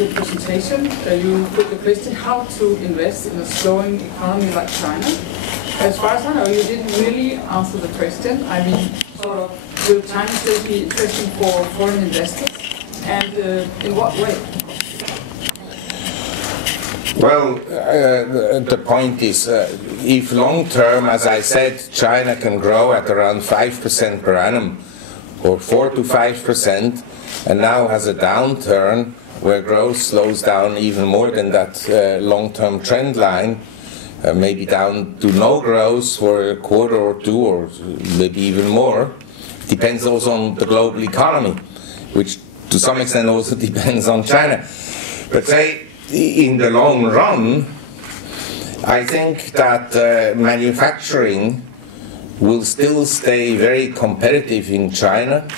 Your presentation, you put the question how to invest in a slowing economy like China. As far as I know, you didn't really answer the question. I mean, sort of, will China still be interesting for foreign investors? And in what way? Well, the point is, if long term, as I said, China can grow at around 5% per annum, or 4 to 5%, and now has a downturn where growth slows down even more than that long-term trend line, maybe down to no growth for a quarter or two, or maybe even more. Depends also on the global economy, which to some extent also depends on China. But say, in the long run, I think that manufacturing will still stay very competitive in China,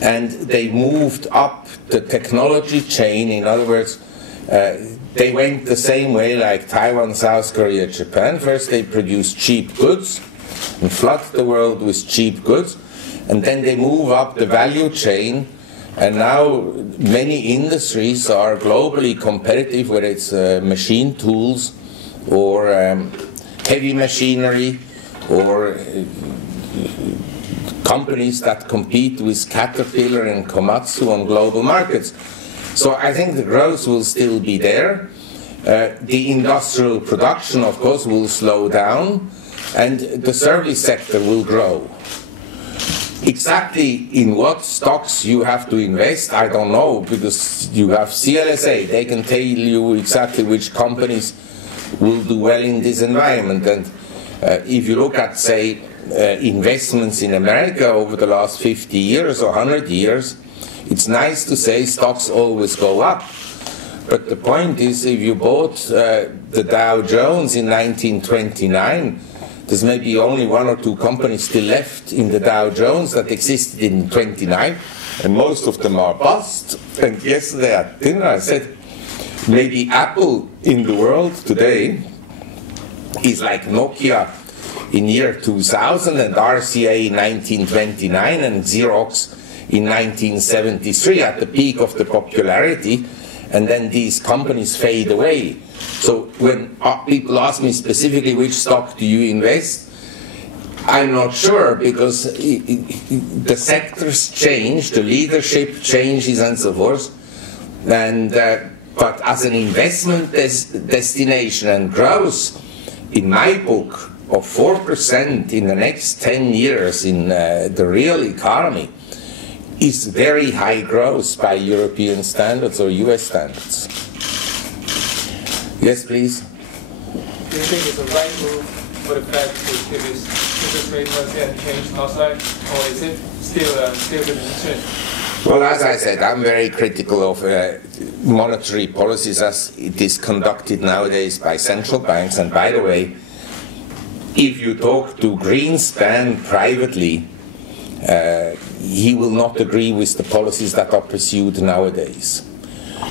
and they moved up the technology chain. In other words, they went the same way like Taiwan, South Korea, Japan. First they produced cheap goods and flood the world with cheap goods, and then they move up the value chain, and now many industries are globally competitive, whether it's machine tools or heavy machinery or companies that compete with Caterpillar and Komatsu on global markets. So I think the growth will still be there. The industrial production, of course, will slow down, and the service sector will grow. Exactly in what stocks you have to invest, I don't know, because you have CLSA. They can tell you exactly which companies will do well in this environment. And if you look at, say, investments in America over the last 50 years or 100 years, it's nice to say stocks always go up. But the point is, if you bought the Dow Jones in 1929, there's maybe only 1 or 2 companies still left in the Dow Jones that existed in 29, and most of them are bust. And yesterday at dinner I said, maybe Apple in the world today is like Nokia in year 2000 and RCA in 1929 and Xerox in 1973 at the peak of the popularity, and then these companies fade away. So when people ask me specifically which stock do you invest, I'm not sure, because the sectors change, the leadership changes and so forth, and but as an investment destination and growth, in my book, of 4% in the next 10 years in the real economy is very high growth by European standards or US standards. Yes, please. Do you think it's a right move for the Fed to keep its interest rate policy unchanged outside, or is it still the decision? Well, as I said, I'm very critical of monetary policies as it is conducted nowadays by central banks. And by the way, if you talk to Greenspan privately, he will not agree with the policies that are pursued nowadays.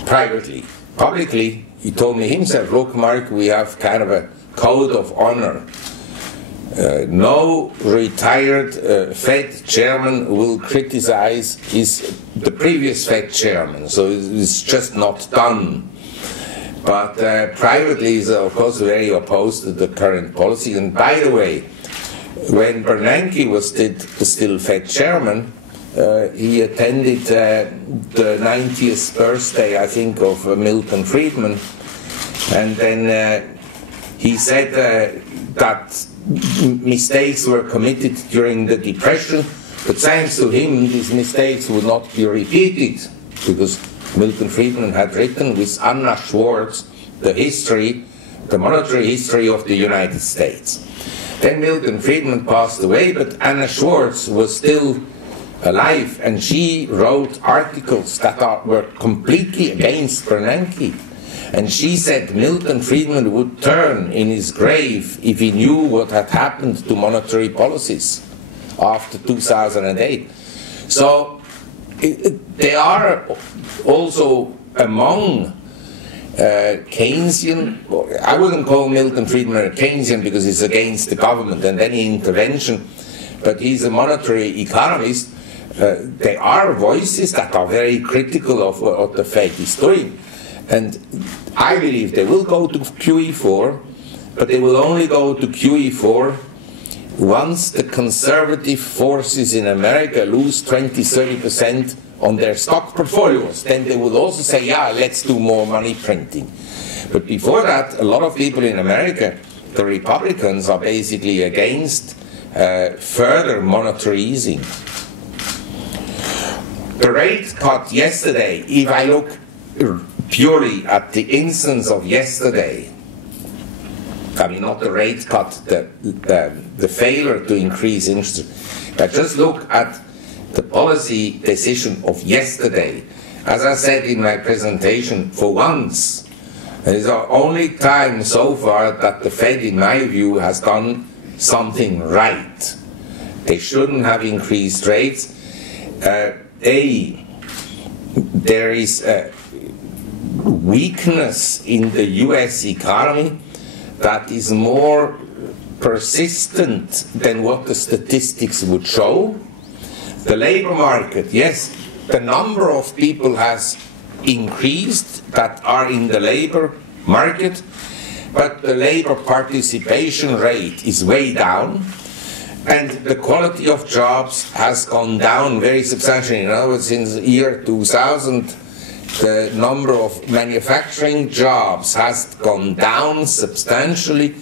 Privately. Publicly, he told me himself, look, Mark, we have kind of a code of honor. No retired Fed chairman will criticize the previous Fed chairman, so it's just not done. But privately, he's of course very opposed to the current policy. And by the way, when Bernanke was still Fed chairman, he attended the 90th birthday, I think, of Milton Friedman, and then he said that mistakes were committed during the Depression, but thanks to him, these mistakes would not be repeated, because Milton Friedman had written with Anna Schwartz the monetary history of the United States. Then Milton Friedman passed away, but Anna Schwartz was still alive, and she wrote articles that were completely against Bernanke. And she said Milton Friedman would turn in his grave if he knew what had happened to monetary policies after 2008. So they are also among Keynesian, I wouldn't call Milton Friedman a Keynesian because he's against the government and any intervention, but he's a monetary economist. there are voices that are very critical of what the Fed is doing. And I believe they will go to QE4, but they will only go to QE4 once the conservative forces in America lose 20–30% on their stock portfolios. Then they will also say, yeah, let's do more money printing. But before that, a lot of people in America, the Republicans, are basically against further monetary easing. The rate cut yesterday, if I look purely at the instance of yesterday, I mean not the rate cut, the failure to increase interest, but just look at the policy decision of yesterday. As I said in my presentation, for once, it is the only time so far that the Fed, in my view, has done something right. They shouldn't have increased rates. There is a weakness in the US economy that is more persistent than what the statistics would show. The labor market, yes, the number of people has increased that are in the labor market, but the labor participation rate is way down, and the quality of jobs has gone down very substantially. In other words, since the year 2000, the number of manufacturing jobs has gone down substantially,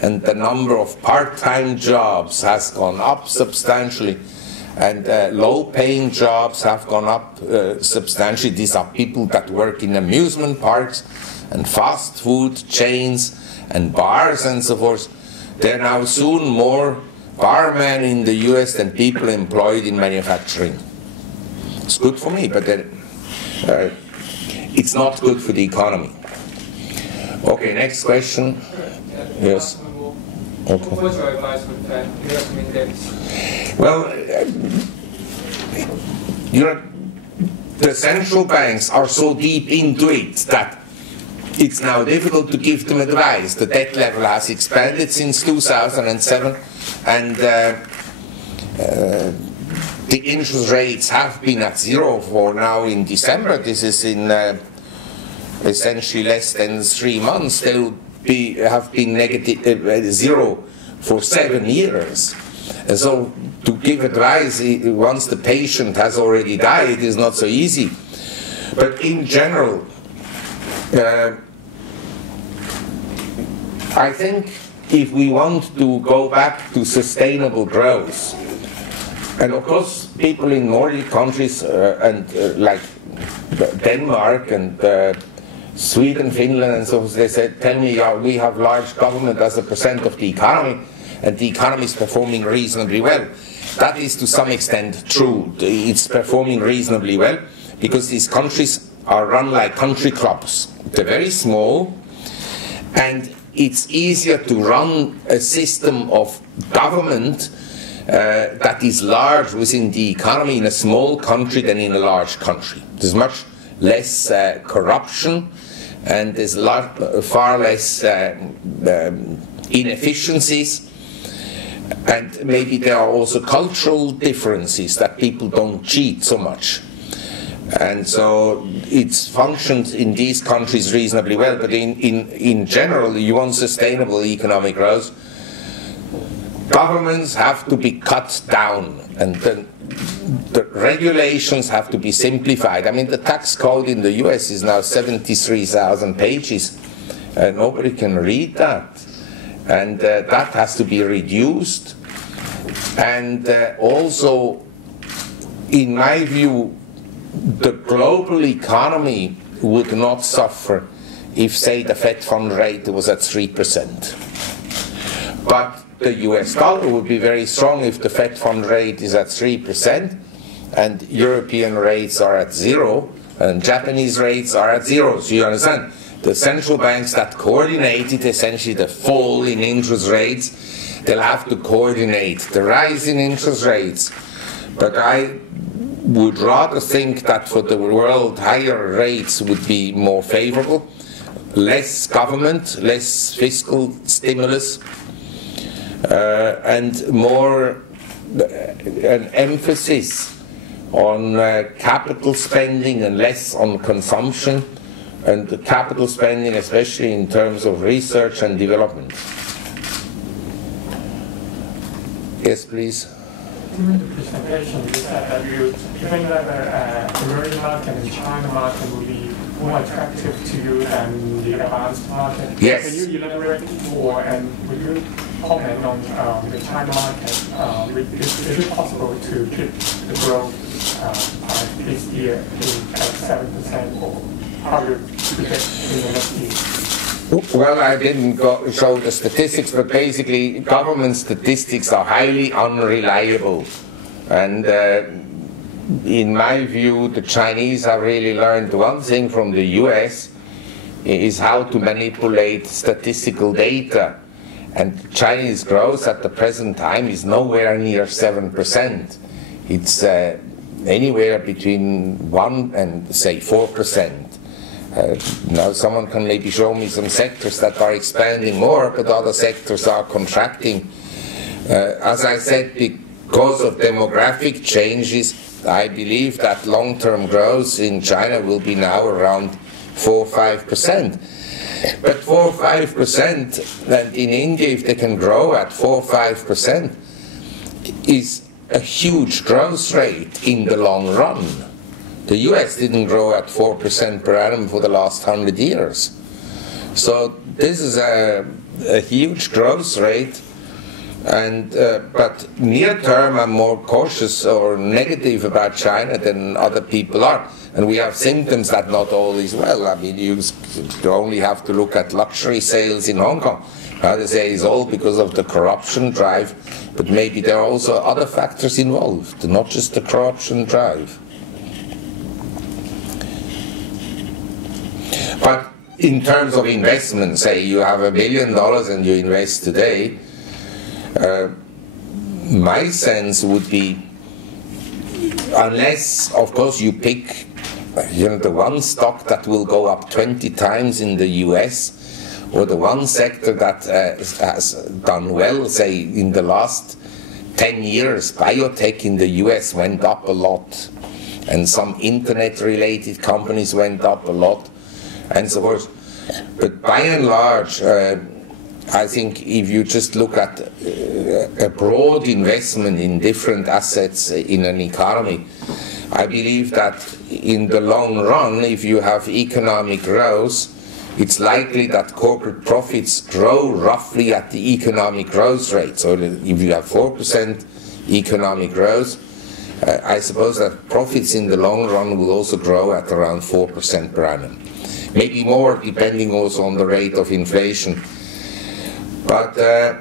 and the number of part-time jobs has gone up substantially, and low-paying jobs have gone up substantially. These are people that work in amusement parks and fast food chains and bars and so forth. There are now soon more barmen in the US than people employed in manufacturing. It's good for me, but it's not good for the economy. Okay, next question. Yes. Okay. What's your advice for the Fed? Well, the central banks are so deep into it that it's now difficult to give them advice. The debt level has expanded since 2007, and the interest rates have been at zero for now in December. This is in essentially less than 3 months. They'll have been negative zero for 7 years. And so to give advice once the patient has already died is not so easy. But in general, I think if we want to go back to sustainable growth, and of course people in Nordic countries like Denmark and Sweden, Finland, and so they said, tell me, we have large government as a percent of the economy, and the economy is performing reasonably well. That is to some extent true. It's performing reasonably well because these countries are run like country clubs. They're very small, and it's easier to run a system of government that is large within the economy in a small country than in a large country. There's much less corruption, and there's far less inefficiencies, and maybe there are also cultural differences that people don't cheat so much. And so it's functioned in these countries reasonably well, but in general, you want sustainable economic growth, governments have to be cut down, and the regulations have to be simplified. I mean, the tax code in the US is now 73,000 pages. Nobody can read that. And that has to be reduced. And also, in my view, the global economy would not suffer if, say, the Fed fund rate was at 3%. But the US dollar would be very strong if the Fed fund rate is at 3%, and European rates are at 0, and Japanese rates are at 0. So you understand, the central banks that coordinated essentially the fall in interest rates, they'll have to coordinate the rise in interest rates. But I would rather think that for the world, higher rates would be more favorable, less government, less fiscal stimulus, and more an emphasis on capital spending and less on consumption, and the capital spending especially in terms of research and development. Yes, please. During the presentation, you said that you think that the emerging market and China market will be more attractive to you than the advanced market. Yes. Can you elaborate more, and would you comment on the China market? Is it possible to keep the growth this year at 7%, or how do you predict in the next year? Well, I didn't show the statistics, but basically government statistics are highly unreliable. And in my view, the Chinese have really learned one thing from the US, is how to manipulate statistical data. And Chinese growth at the present time is nowhere near 7%. It's anywhere between 1 and, say, 4%. Now someone can maybe show me some sectors that are expanding more, but other sectors are contracting. As I said, because of demographic changes, I believe that long-term growth in China will be now around 4 or 5%. But 4 or 5%, and in India, if they can grow at 4 or 5%, is a huge growth rate in the long run. The US didn't grow at 4% per annum for the last 100 years. So this is a huge growth rate, and but near term I'm more cautious or negative about China than other people are. And we have symptoms that not all is well. I mean, you only have to look at luxury sales in Hong Kong. Now they say it's all because of the corruption drive, but maybe there are also other factors involved, not just the corruption drive. But in terms of investment, say you have $1 billion and you invest today, my sense would be, unless, of course, you pick the one stock that will go up 20 times in the US, or the one sector that has done well, say in the last 10 years, biotech in the US went up a lot, and some internet-related companies went up a lot, and so forth. But by and large, I think if you just look at a broad investment in different assets in an economy, I believe that in the long run, if you have economic growth, it's likely that corporate profits grow roughly at the economic growth rate. So if you have 4% economic growth, I suppose that profits in the long run will also grow at around 4% per annum. Maybe more, depending also on the rate of inflation. But the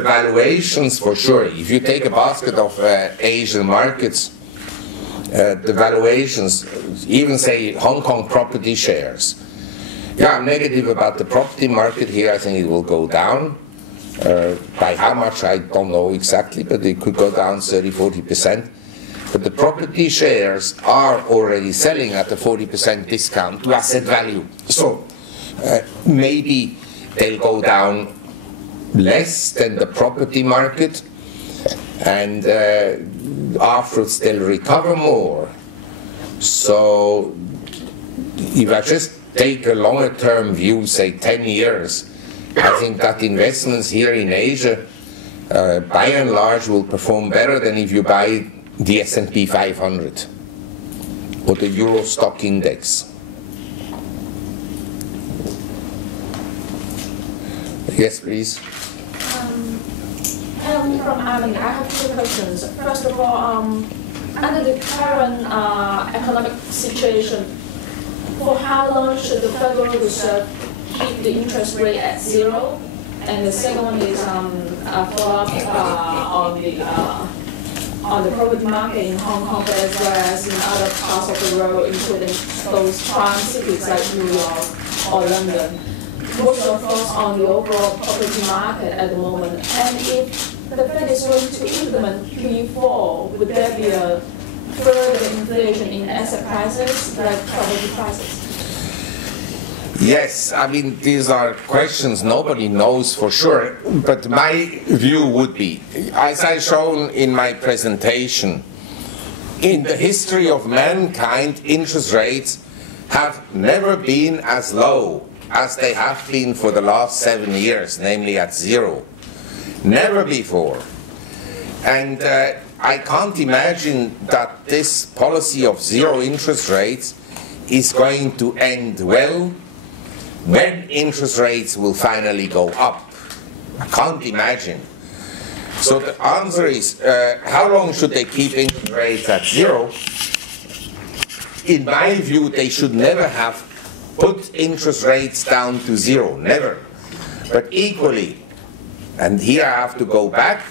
valuations, for sure, if you take a basket of Asian markets, the valuations, even say Hong Kong property shares. Yeah, I'm negative about the property market here. I think it will go down. By how much, I don't know exactly, but it could go down 30–40%. But the property shares are already selling at a 40% discount to asset value. So maybe they'll go down less than the property market, and afterwards they'll recover more. So if I just take a longer term view, say 10 years, I think that investments here in Asia, by and large, will perform better than if you buy the S&P 500 or the Euro Stock Index. Yes, please. Hello, from Army. I have two questions. First of all, under the current economic situation, for how long should the Federal Reserve keep the interest rate at 0? And the second one is a follow-up on the property market in Hong Kong as well as in other parts of the world, including those prime cities like New York or London. What's your thoughts on the overall property market at the moment? And if the Fed is going to implement QE4, would there be a further inflation in asset prices, like property prices? Yes, I mean, these are questions nobody knows for sure, but my view would be, as I shown in my presentation, In the history of mankind, interest rates have never been as low as they have been for the last 7 years, namely at 0. Never before. And I can't imagine that this policy of 0 interest rates is going to end well when interest rates will finally go up. I can't imagine. So the answer is, how long should they keep interest rates at 0? In my view, they should never have put interest rates down to 0, never. But equally, and here I have to go back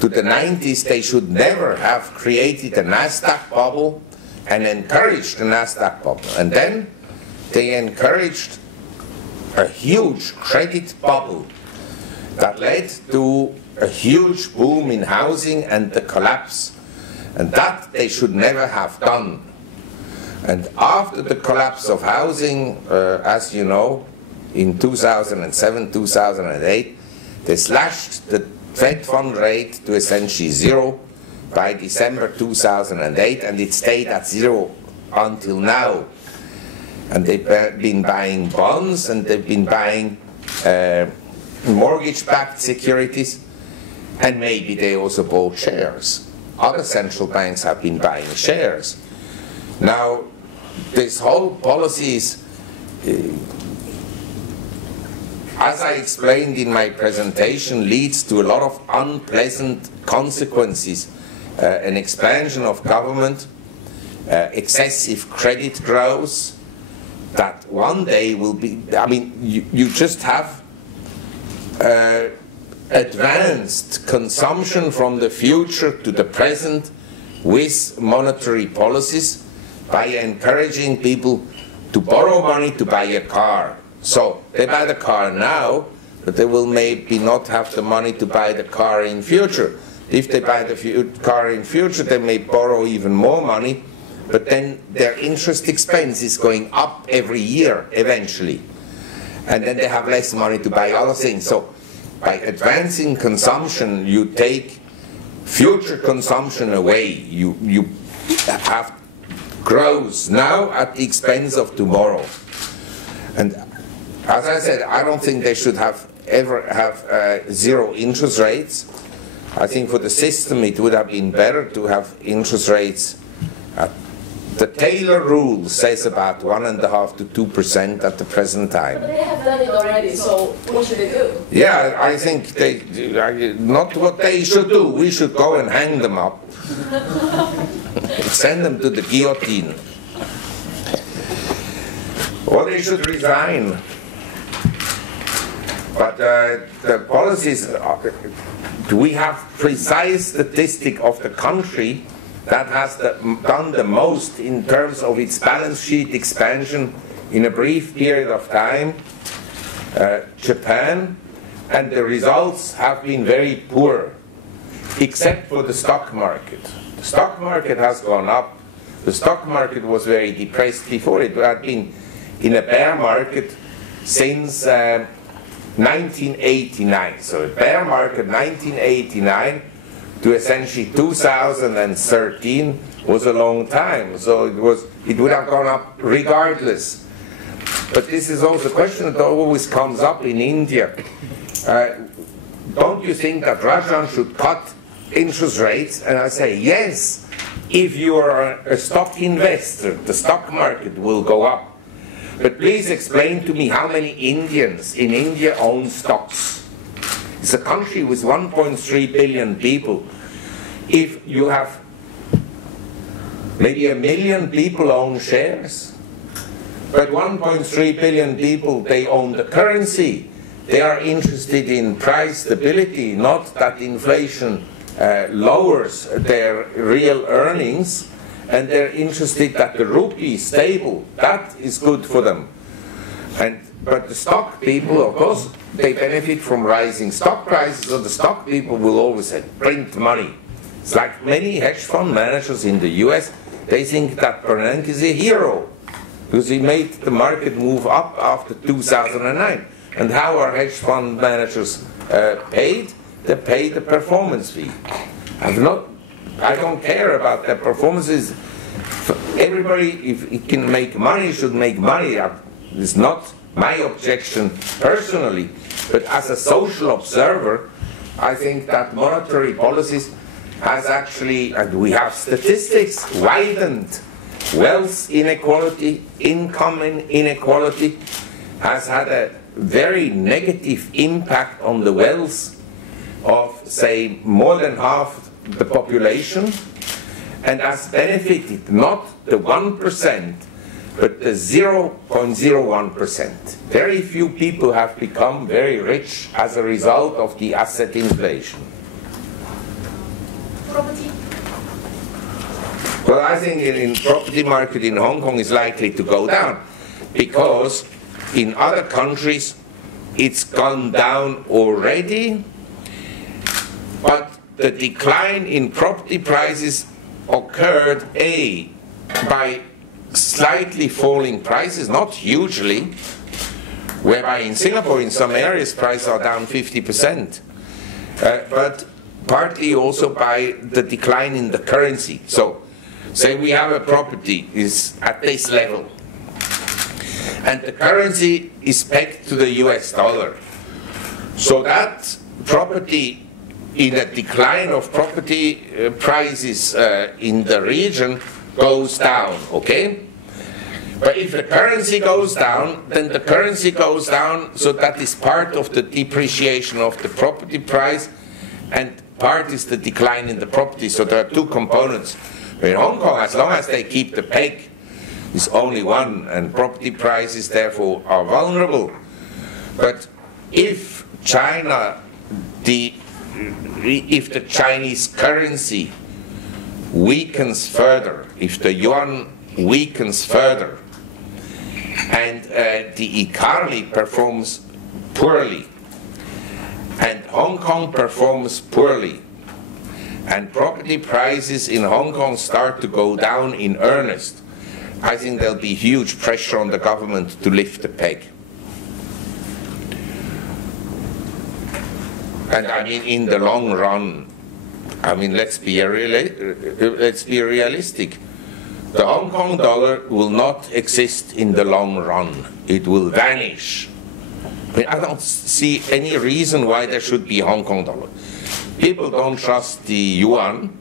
to the 90s, they should never have created a NASDAQ bubble and encouraged the NASDAQ bubble. And then they encouraged a huge credit bubble that led to a huge boom in housing and the collapse. And that they should never have done. And after the collapse of housing, as you know, in 2007, 2008, they slashed the Fed fund rate to essentially 0 by December 2008, and it stayed at 0 until now. And they've been buying bonds, and they've been buying mortgage-backed securities, and maybe they also bought shares. Other central banks have been buying shares. Now, this whole policy is, as I explained in my presentation, leads to a lot of unpleasant consequences. An expansion of government, excessive credit growth, that one day will be, I mean, you just have advanced consumption from the future to the present with monetary policies by encouraging people to borrow money to buy a car. So they buy the car now, but they will maybe not have the money to buy the car in future. If they buy the car in future, they may borrow even more money, but then their interest expense is going up every year eventually. And then they have less money to buy other things. So by advancing consumption, you take future consumption away. You have growth now at the expense of tomorrow. And as I said, I don't think they should ever have 0 interest rates. I think for the system it would have been better to have interest rates. The Taylor rule says about 1.5% to 2% at the present time. But they have done it already, so what should they do? Yeah, I think not what they should do. We should go and hang them up. Send them to the guillotine. Or they should resign. But the policies, do we have precise statistic of the country that has done the most in terms of its balance sheet expansion in a brief period of time? Japan, and the results have been very poor, except for the stock market. The stock market has gone up. The stock market was very depressed before. It had been in a bear market since 1989. So a bear market 1989 to essentially 2013 was a long time. So it would have gone up regardless. But this is also a question that always comes up in India. Don't you think that Rajan should cut interest rates? And I say, yes, if you are a stock investor, the stock market will go up. But please explain to me how many Indians in India own stocks. It's a country with 1.3 billion people. If you have maybe 1 million people own shares, but 1.3 billion people, they own the currency. They are interested in price stability, not that inflation lowers their real earnings, and they're interested that the rupee is stable. That is good for them. But the stock people, of course, they benefit from rising stock prices, so the stock people will always say, print money. It's like many hedge fund managers in the US, they think that Bernanke is a hero, because he made the market move up after 2009. And how are hedge fund managers paid? They pay the performance fee. I've not I don't care about their performances. Everybody, if it can make money, should make money. It's not my objection personally, but as a social observer, I think that monetary policies has actually, and we have statistics, widened wealth inequality, income inequality, has had a very negative impact on the wealth of, say, more than half the population, and has benefited not the 1%, but the 0.01%. Very few people have become very rich as a result of the asset inflation. Property. Well, I think in property market in Hong Kong is likely to go down, because in other countries it's gone down already, but the decline in property prices occurred by slightly falling prices, not hugely, whereby in Singapore in some areas prices are down 50%, but partly also by the decline in the currency. So say we have a property is at this level, and the currency is pegged to the US dollar. So that property, in a decline of property prices in the region, goes down, okay? But if the currency goes down, then the currency goes down, so that is part of the depreciation of the property price, and part is the decline in the property. So there are two components. In Hong Kong, as long as they keep the peg, is only one, and property prices therefore are vulnerable. But if if the Chinese currency weakens further, if the yuan weakens further, and the economy performs poorly, and Hong Kong performs poorly, and property prices in Hong Kong start to go down in earnest, I think there'll be huge pressure on the government to lift the peg. And I mean, in the long run, I mean, let's be realistic. The Hong Kong dollar will not exist in the long run. It will vanish. I mean, I don't see any reason why there should be Hong Kong dollar. People don't trust the yuan.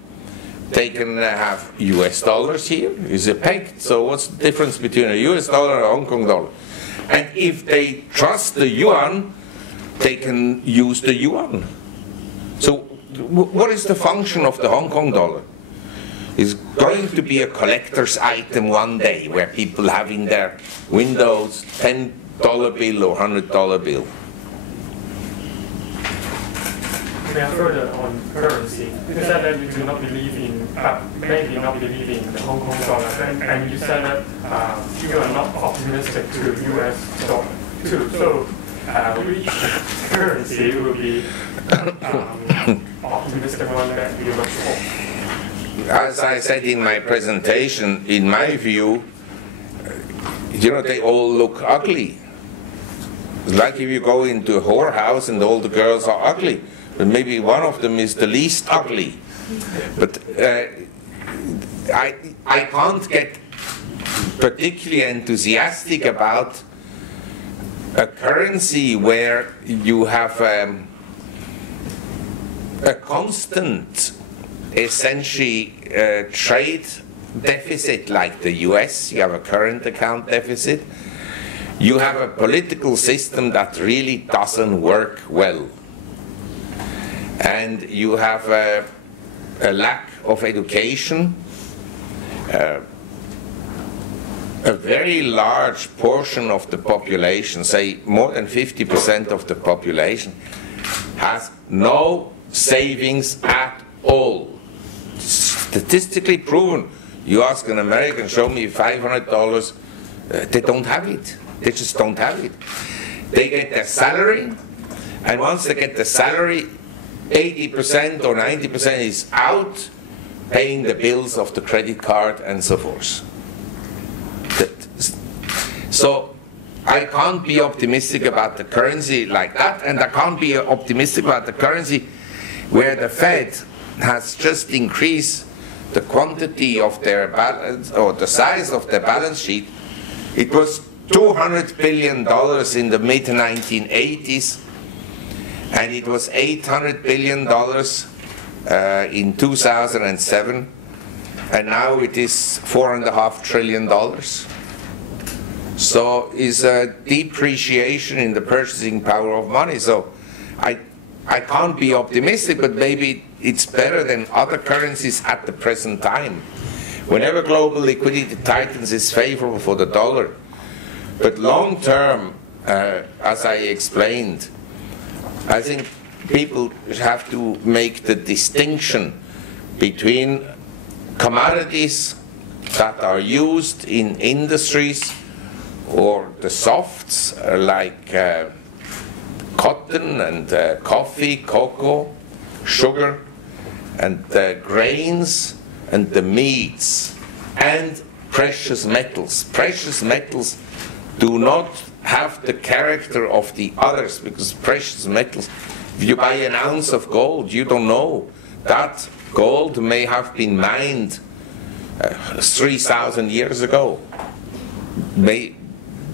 They can have US dollars here. It's a peg. So what's the difference between a US dollar and a Hong Kong dollar? And if they trust the yuan, they can use the yuan. So what is the function of the Hong Kong dollar? It's going to be a collector's item one day, where people have in their windows $10 bill or $100 bill. We are further on currency. You said that you do not believe in, maybe not believe in the Hong Kong dollar, and you said that you are not optimistic to US dollar too. So which currency will be optimistic one that you look for? As I said in my presentation, in my view, they all look ugly. It's like if you go into a whorehouse and all the girls are ugly, but maybe one of them is the least ugly. But I can't get particularly enthusiastic about a currency where you have a constant, essentially, trade deficit like the US. You have a current account deficit. You have a political system that really doesn't work well. And you have a lack of education. A very large portion of the population, say more than 50% of the population, has no savings at all. Statistically proven. You ask an American, show me $500, they don't have it. They just don't have it. They get their salary, and once they get the salary, 80% or 90% is out paying the bills of the credit card and so forth. So I can't be optimistic about the currency like that, and I can't be optimistic about the currency where the Fed has just increased the quantity of their balance, or the size of their balance sheet. It was $200 billion in the mid-1980s, and it was $800 billion in 2007, and now it is $4.5 trillion. So it's a depreciation in the purchasing power of money. So I can't be optimistic, but maybe it's better than other currencies at the present time. Whenever global liquidity tightens, it's favorable for the dollar. But long term, as I explained, I think people have to make the distinction between commodities that are used in industries, or the softs like cotton and coffee, cocoa, sugar, and grains, and the meats, and precious metals. Precious metals do not have the character of the others, because precious metals, if you buy an ounce of gold, you don't know. That gold may have been mined 3,000 years ago.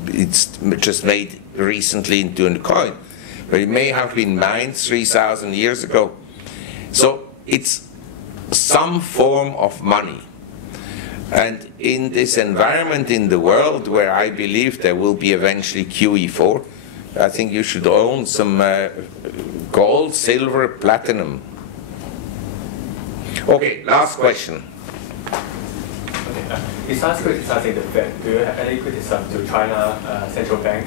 It's just made recently into a coin, but it may have been mined 3,000 years ago. So it's some form of money. And in this environment in the world where I believe there will be eventually QE4, I think you should own some gold, silver, platinum. Okay, last question. Okay, besides criticizing the Fed, do you have any criticism to China Central Bank?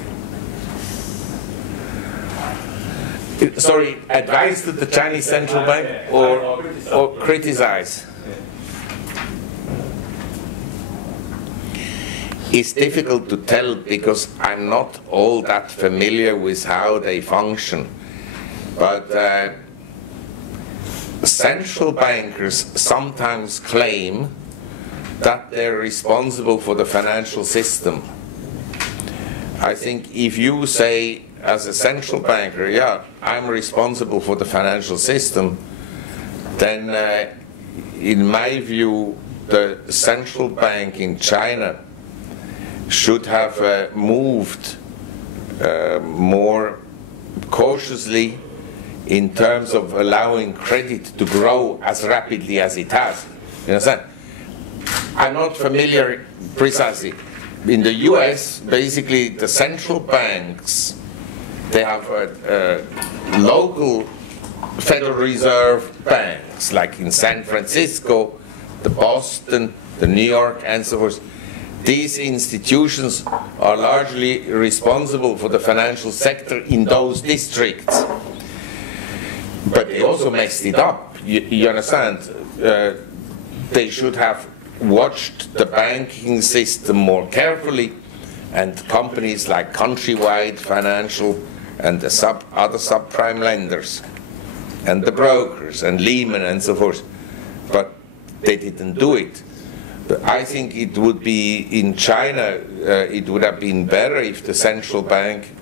Sorry, advice to the Chinese Central Bank or criticize? It's difficult to tell because I'm not all that familiar with how they function. But central bankers sometimes claim that they're responsible for the financial system. I think if you say as a central banker, yeah, I'm responsible for the financial system, then in my view, the central bank in China should have moved more cautiously in terms of allowing credit to grow as rapidly as it has. You understand? I'm not familiar precisely. In the US, basically the central banks, they have local Federal Reserve banks, like in San Francisco, the Boston, the New York, and so forth. These institutions are largely responsible for the financial sector in those districts. But they also messed it up. You understand? They should have watched the banking system more carefully, and companies like Countrywide Financial and the other subprime lenders, and the brokers, and Lehman, and so forth. But they didn't do it. I think it would be, in China, it would have been better if the central bank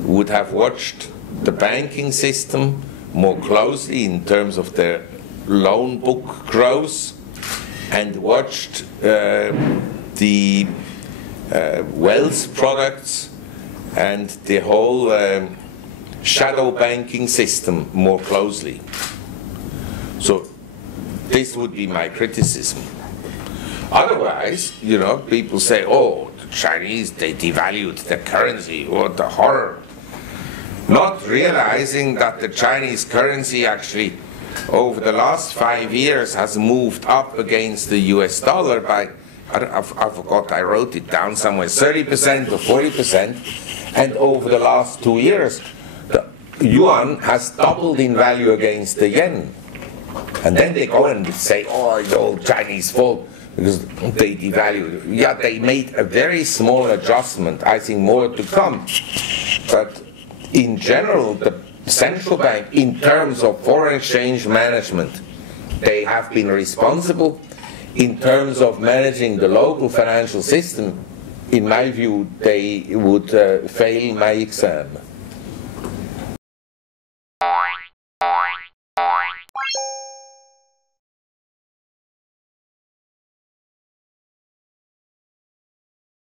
would have watched the banking system more closely in terms of their loan book growth, and watched the wealth products and the whole shadow banking system more closely. So this would be my criticism. Otherwise, you know, people say, oh, the Chinese, they devalued their currency, what a horror. Not realizing that the Chinese currency actually, over the last 5 years, has moved up against the US dollar by, I forgot, I wrote it down somewhere, 30% or 40%. And over the last 2 years, the yuan has doubled in value against the yen. And then they go and say, oh, it's all Chinese fault, because they devalued. Yeah, they made a very small adjustment, I think more to come. But in general, the central bank, in terms of foreign exchange management, they have been responsible. In terms of managing the local financial system, in my view, they would fail my exam.